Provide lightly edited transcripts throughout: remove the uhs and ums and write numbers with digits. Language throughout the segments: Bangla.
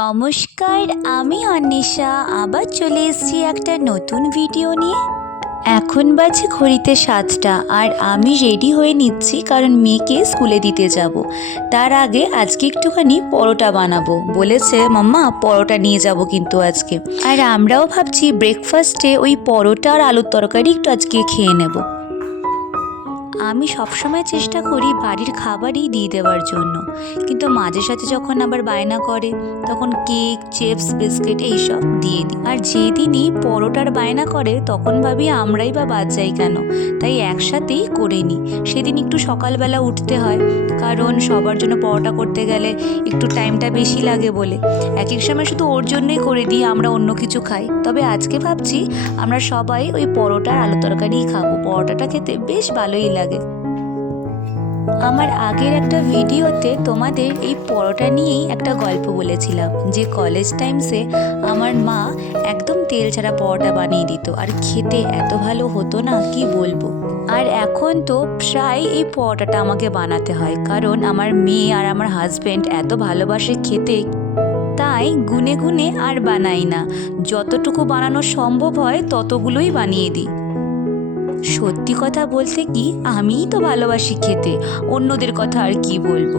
নমস্কার, আমি অন্বেষা আবার চলে এসেছি একটা নতুন ভিডিও নিয়ে। এখন বাজে ঘড়িতে 7টা আর আমি রেডি হয়ে নিচ্ছি কারণ মেয়েকে স্কুলে দিতে যাব। তার আগে আজকে একটুখানি পরোটা বানাবো বলেছে মাম্মা, পরোটা নিয়ে যাব কিন্তু আজকে। আর আমরাও ভাবছি ব্রেকফাস্টে ওই পরোটা আর আলুর তরকারি একটু আজকে খেয়ে নেব। আমি সবসময় চেষ্টা করি বাড়ির খাবারই দিয়ে দেওয়ার জন্য, কিন্তু মাঝে সাঝে যখন আবার বায়না করে তখন কেক, চিপস, বিস্কিট এইসব দিয়ে দিই। আর যেদিনই পরোটার বায়না করে তখন ভাবি আমরাই বা বাদ যাই কেন, তাই একসাথেই করে নিই। সেদিন একটু সকালবেলা উঠতে হয়, কারণ সবার জন্য পরোটা করতে গেলে একটু টাইমটা বেশি লাগে বলে। এক এক সময় শুধু ওর জন্যই করে দিই, আমরা অন্য কিছু খাই। তবে আজকে ভাবছি আমরা সবাই ওই পরোটার আলু তরকারিই খাবো। পরোটাটা খেতে বেশ ভালোই লাগে। আমার আগের একটা ভিডিওতে তোমাদের এই পরোটা নিয়েই একটা গল্প বলেছিলাম, যে কলেজ টাইমসে আমার মা একদম তেল ছাড়া পরোটা বানিয়ে দিত আর খেতে এত ভালো হতো না কি বলবো। আর এখন তো প্রায় এই পরোটাটা আমাকে বানাতে হয়, কারণ আমার মেয়ে আর আমার হাজব্যান্ড এত ভালোবাসে খেতে, তাই গুনে গুনে আর বানাই না। যতটুকু বানানো সম্ভব হয় ততগুলোই বানিয়ে দিই। সত্যি কথা বলতে কি, আমিই তো ভালোবাসি খেতে, অন্যদের কথা আর কি বলবো।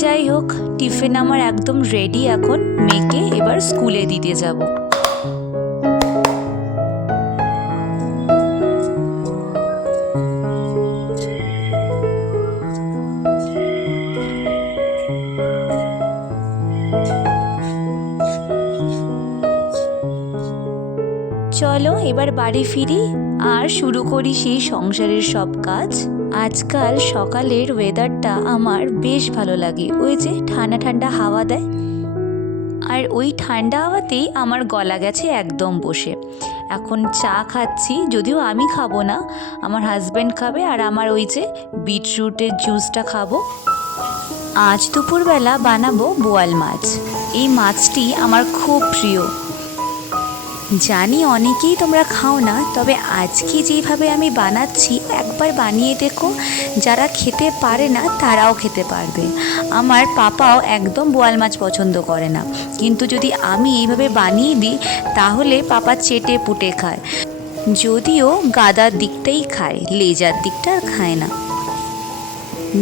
যাই হোক, টিফিন আমার একদম রেডি। এখন মেয়েকে এবার স্কুলে দিতে যাব। চলো এবার বাড়ি ফিরি আর শুরু করি সেই সংসারের সব কাজ। আজকাল সকালের ওয়েদারটা আমার বেশ ভালো লাগে, ওই যে ঠান্ডা ঠান্ডা হাওয়া দেয়, আর ওই ঠান্ডা হাওয়াতেই আমার গলা গেছে একদম বসে। এখন চা খাচ্ছি, যদিও আমি খাবো না, আমার হাজব্যান্ড খাবে, আর আমার ওই যে বিটরুটের জুসটা খাবো। আজ দুপুরবেলা বানাবো বোয়াল মাছ। এই মাছটি আমার খুব প্রিয়। জানি অনেকেই তোমরা খাও না, তবে আজকে যেইভাবে আমি বানাচ্ছি একবার বানিয়ে দেখো, যারা খেতে পারে না তারাও খেতে পারবে। আমার পাপাও একদম বোয়াল মাছ পছন্দ করে না, কিন্তু যদি আমি এইভাবে বানিয়ে দিই তাহলে পাপা চেটে পুটে খায়, যদিও গাদার দিকটাই খায়, লেজার দিকটা আর খায় না।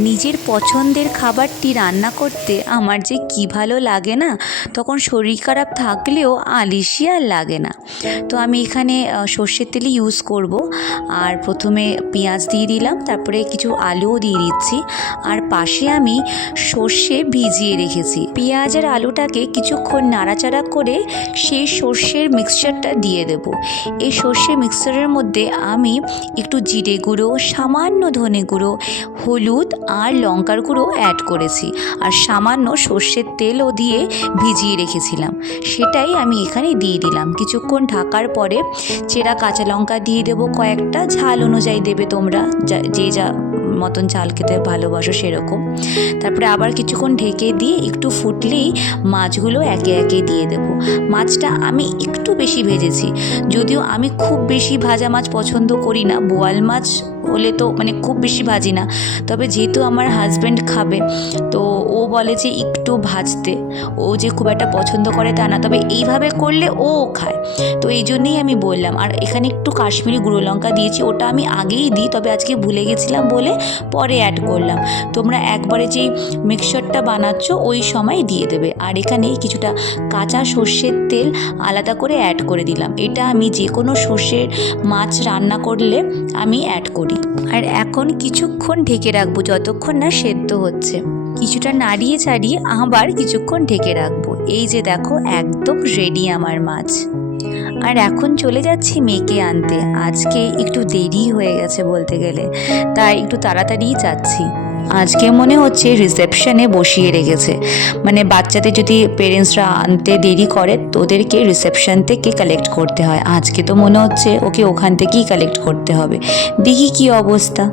নিজের পছন্দের খাবারটি রান্না করতে আমার যে কি ভালো লাগে না, তখন শরীর খারাপ থাকলেও আলিশি আর লাগে না। তো আমি এখানে সর্ষের তেলই ইউজ করব। আর প্রথমে পেঁয়াজ দিয়ে দিলাম, তারপরে কিছু আলুও দিয়ে দিচ্ছি, আর পাশে আমি সর্ষে ভিজিয়ে রেখেছি। পেঁয়াজ আর আলুটাকে কিছুক্ষণ নাড়াচাড়া করে সেই সর্ষের মিক্সচারটা দিয়ে দেব। এই সর্ষের মিক্সচারের মধ্যে আমি একটু জিরে গুঁড়ো, সামান্য ধনে গুঁড়ো, হলুদ আর লঙ্কার গুঁড়ো অ্যাড করেছি, আর সামান্য সর্ষের তেলও দিয়ে ভিজিয়ে রেখেছিলাম, সেটাই আমি এখানে দিয়ে দিলাম। কিছুক্ষণ ঢাকার পরে চেরা কাঁচা লঙ্কা দিয়ে দেবো কয়েকটা, ঝাল অনুযায়ী দেবে তোমরা, যে যা মতন ঝাল খেতে ভালোবাসো সেরকম। তারপরে আবার কিছুক্ষণ ঢেকে দিয়ে একটু ফুটলেই মাছগুলো একে একে দিয়ে দেবো। মাছটা আমি একটু বেশি ভেজেছি, যদিও আমি খুব বেশি ভাজা মাছ পছন্দ করি না। বোয়াল মাছ হলে তো খুব বেশি ভাজি না, তবে যেহেতু আমার হাজব্যান্ড খাবে তো ও বলে যে একটু ভাজতে, ও যে খুব একটা পছন্দ করে তা না, তবে এইভাবে করলে ও খায়, তো এই জন্যেই আমি বললাম। আর এখানে একটু কাশ্মীরি গুঁড়ো লঙ্কা দিয়েছি, ওটা আমি আগেই দিই, তবে আজকে ভুলে গেছিলাম বলে পরে অ্যাড করলাম। তোমরা একবারে যেই মিক্সচারটা বানাচ্ছ ওই সময় দিয়ে দেবে। আর এখানে কিছুটা কাঁচা সর্ষের তেল আলাদা করে অ্যাড করে দিলাম। এটা আমি যে কোনো সর্ষের মাছ রান্না করলে আমি অ্যাড করি। আর এখন কিছুক্ষণ ঢেকে রাখবো যতক্ষণ না সেদ্ধ হচ্ছে। কিছুটা নাড়িয়ে চাড়িয়ে আবার কিছুক্ষণ ঢেকে রাখবো। এই যে দেখো, একদম রেডি আমার মাছ। আর এখন চলে যাচ্ছি মেয়েকে আনতে। আজকে একটু দেরি হয়ে গেছে বলতে গেলে, তাই একটু তাড়াতাড়িই যাচ্ছি। আজকে মনে হচ্ছে রিসেপশনে বসিয়ে রেখেছে, বাচ্চাদের যদি পেরেন্টসরা আনতে দেরি করে তোদেরকে রিসেপশন থেকে কালেক্ট করতে হয়। আজকে তো মনে হচ্ছে ওকে ওখান থেকেই কালেক্ট করতে হবে। দেখি কি অবস্থা।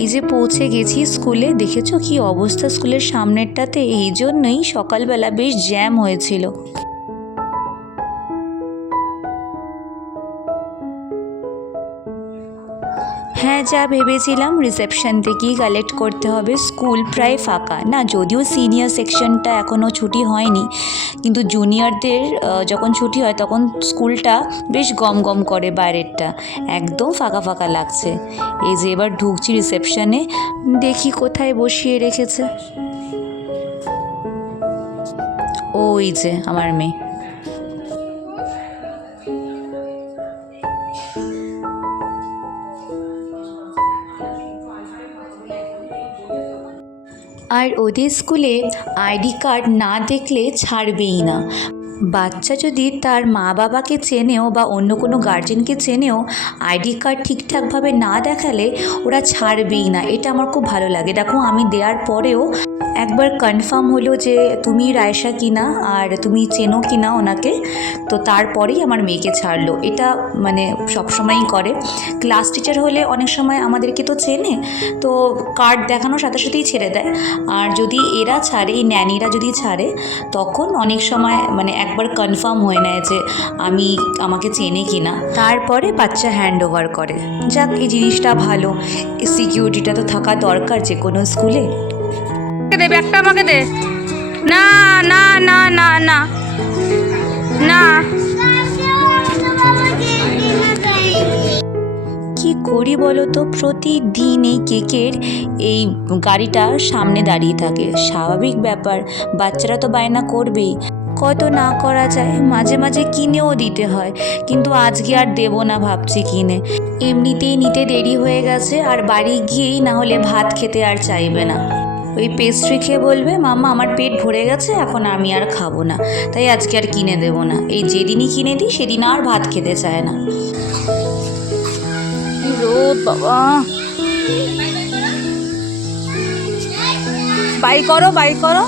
এই যে পৌঁছে গেছি স্কুলে, দেখেছো কি অবস্থা স্কুলের সামনেরটাতে, এই জন্যই সকালবেলা বেশ জ্যাম হয়েছিল। যা ভেবেছিলাম রিসেপশন থেকেই কালেক্ট করতে হবে, স্কুল প্রায় ফাঁকা না, যদিও সিনিয়র সেকশনটা এখনও ছুটি হয়নি, কিন্তু জুনিয়রদের যখন ছুটি হয় তখন স্কুলটা বেশ গম গম করে, বাইরেরটা একদম ফাঁকা ফাঁকা লাগছে। এই যে এবার ঢুকছি রিসেপশনে, দেখি কোথায় বসিয়ে রেখেছে। ওই যে আমার মেয়ে। আর ওদের স্কুলে আইডি কার্ড না দেখলে ছাড়বেই না। বাচ্চা যদি তার মা বাবাকে চেনেও বা অন্য কোনো গার্জেনকে চেনেও, আইডি কার্ড ঠিকঠাকভাবে না দেখালে ওরা ছাড়বেই না। এটা আমার খুব ভালো লাগে। দেখো আমি দেওয়ার পরেও একবার কনফার্ম হলো যে তুমি রায়শা কিনা আর তুমি চেনো কিনা ওনাকে, তো তারপরেই আমার মেয়েকে ছাড়লো। এটা মানে সবসময়ই করে। ক্লাস টিচার হলে অনেক সময় আমাদেরকে তো চেনে, তো কার্ড দেখানোর সাথে সাথেই ছেড়ে দেয়। আর যদি এরা ছাড়ে, এই ন্যানিরা যদি ছাড়ে, তখন অনেক সময় মানে একবার কনফার্ম হয়ে নেয় যে আমাকে চেনে কিনা, তারপরে বাচ্চা হ্যান্ড ওভার করে। যাক, এই জিনিসটা ভালো। সিকিউরিটিটা তো থাকা দরকার যে কোনো স্কুলে। দে ব্যাগটা আমাকে দে। না না না না না না, কি করি বলো তো, প্রতিদিন এই কেকের এই গাড়িটা সামনে দাঁড়িয়ে থাকে। স্বাভাবিক ব্যাপার, বাচ্চারা তো বায়না করবেই, কত না করা যায়, মাঝে মাঝে কিনেও দিতে হয়, কিন্তু আজকে আর দেবো না ভাবছি কিনে। এমনিতেই নিতে দেরি হয়ে গেছে, আর বাড়ি গিয়েই না হলে ভাত খেতে আর চাইবে না। ওই পেস্ট্রি খেয়ে বলবে মাম্মা আমার পেট ভরে গেছে, এখন আমি আর খাবো না, তাই আজকে আর কিনে দেবো না। এই যেদিনই কিনে দিই সেদিন আর ভাত খেতে চায় না। কি রোদ বাবা। বাই করো বাই করো।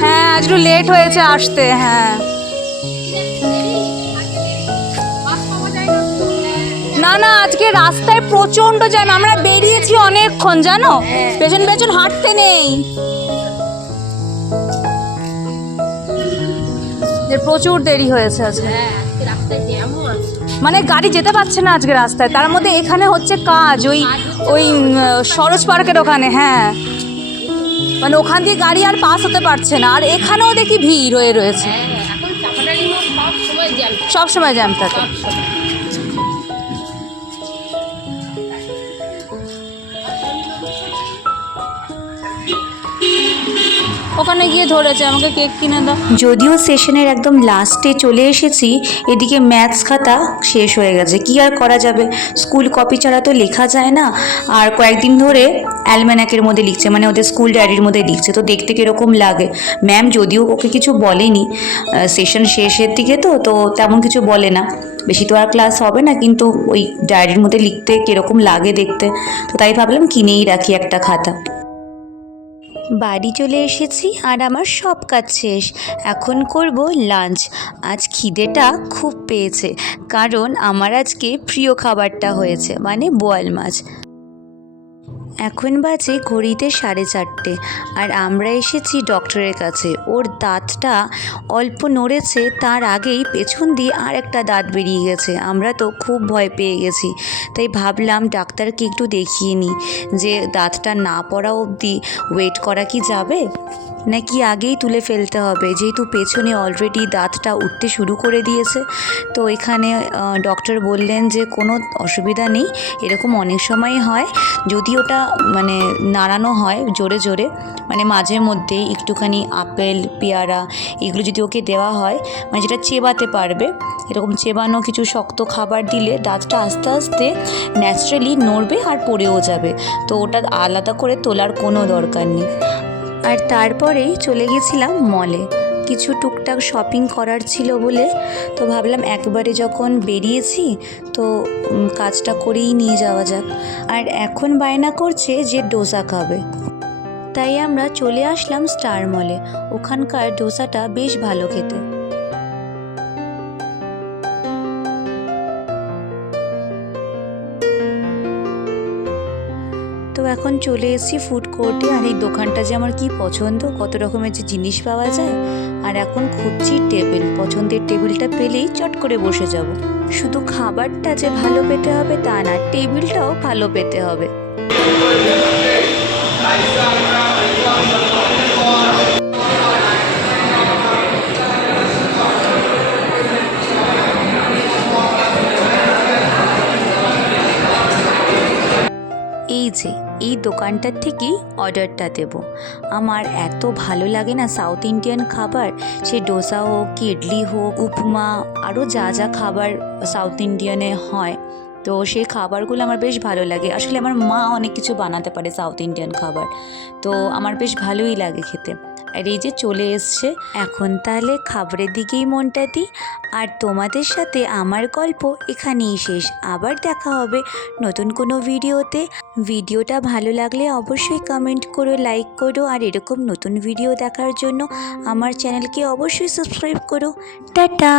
হ্যাঁ আজ একটু লেট হয়েছে আসতে। হ্যাঁ না না, আজকে রাস্তায় প্রচন্ড জ্যাম, আমরা বেরিয়েছি অনেকক্ষণ জানো, পেছন পেছন হাঁটতে নেই, প্রচুর দেরি হয়েছে আজকে। মানে গাড়ি যেতে পারছে না আজকে রাস্তায়, তার মধ্যে এখানে হচ্ছে কাজ, ওই ওই সরোজ পার্কের ওখানে। হ্যাঁ মানে ওখান দিয়ে গাড়ি আর পাস হতে পারছে না, আর এখানেও দেখি ভিড় হয়ে রয়েছে, সব সময় জ্যাম থাকে। ওখানে গিয়ে ধরেছে আমাকে কেক কিনে দাও। যদিও সেশনের একদম লাস্টে চলে এসেছি, এদিকে ম্যাথস খাতা শেষ হয়ে গেছে, কি আর করা যাবে, স্কুল কপি ছাড়া তো লেখা যায় না। আর কয়েকদিন ধরে অ্যালম্যানাকের মধ্যে লিখছে, মানে ওদের স্কুল ডায়েরির মধ্যে লিখছে, তো দেখতে কীরকম লাগে। ম্যাম যদিও ওকে কিছু বলেনি, সেশন শেষের দিকে তো তেমন কিছু বলে না, বেশি তো আর ক্লাস হবে না, কিন্তু ওই ডায়েরির মধ্যে লিখতে কীরকম লাগে দেখতে, তো তাই ভাবলাম কিনেই রাখি একটা খাতা। বাড়ি চলে এসেছি আর আমার সব কাজ শেষ, এখন করব লাঞ্চ। আজ খিদেটা খুব পেয়েছে, কারণ আমার আজকে প্রিয় খাবারটা হয়েছে, মানে বোয়াল মাছ। এখন বাজে ঘড়িতে 4:30, আর আমরা এসেছি ডক্টরের কাছে। ওর দাঁতটা অল্প নড়েছে, তার আগেই পেছন দিয়ে আর একটা দাঁত বেরিয়ে গেছে। আমরা তো খুব ভয় পেয়ে গেছি, তাই ভাবলাম ডাক্তারকে একটু দেখিয়ে নিই, যে দাঁতটা না পড়া অবধি ওয়েট করা কি যাবে, নাকি আগেই তুলে ফেলতে হবে, যেহেতু পেছনে অলরেডি দাঁতটা উঠতে শুরু করে দিয়েছে। তো এখানে ডক্টর বললেন যে কোনো অসুবিধা নেই, এরকম অনেক সময়ই হয়, যদি ওটা মানে নাড়ানো হয় জোরে জোরে, মানে মাঝে মধ্যেই একটুখানি আপেল পেয়ারা এগুলো যদি ওকে দেওয়া হয়, মানে যেটা চেবাতে পারবে, এরকম চেবানো কিছু শক্ত খাবার দিলে দাঁতটা আস্তে আস্তে ন্যাচারালি নড়বে আর পড়েও যাবে, তো ওটা আলাদা করে তোলার কোনো দরকার নেই। আর তারপরেই চলে গেছিলাম মলে, কিছু টুকটাক শপিং করার ছিল বলে, তো ভাবলাম একবারে যখন বেরিয়েছি তো কাজটা করেই নিয়ে যাওয়া যাক। আর এখন বায়না করছে যে ডোসা খাবে, তাই আমরা চলে আসলাম স্টার মলে, ওখানকার ডোসাটা বেশ ভালো খেতে। তো এখন চলে এসেছি ফুড কোর্টে। আর এই দোকানটা যে আমার কি পছন্দ, কত রকমের যে জিনিস পাওয়া যায়। আর এখন খুঁজছি টেবিল, পছন্দের টেবিলটা পেলেই চট করে বসে যাব। শুধু খাবারটা যে ভালো পেতে হবে তা না, টেবিলটাও ভালো পেতে হবে। এই যে এই দোকানটার থেকেই অর্ডারটা দেব। আমার এত ভালো লাগে না সাউথ ইন্ডিয়ান খাবার, সে ডোসা হোক কি ইডলি হোক, উপমা, আরও যা যা খাবার সাউথ ইন্ডিয়ানে হয়, তো সেই খাবারগুলো আমার বেশ ভালো লাগে। আসলে আমার মা অনেক কিছু বানাতে পারে সাউথ ইন্ডিয়ান খাবার, তো আমার বেশ ভালোই লাগে খেতে। আর এই যে চলে এসছে, এখন তাহলে খাবারের দিকেই মনটা দিই। আর তোমাদের সাথে আমার গল্প এখানেই শেষ। আবার দেখা হবে নতুন কোনো ভিডিওতে। ভিডিওটা ভালো লাগলে অবশ্যই কমেন্ট করো, লাইক করো, আর এরকম নতুন ভিডিও দেখার জন্য আমার চ্যানেলকে অবশ্যই সাবস্ক্রাইব করো। টাটা।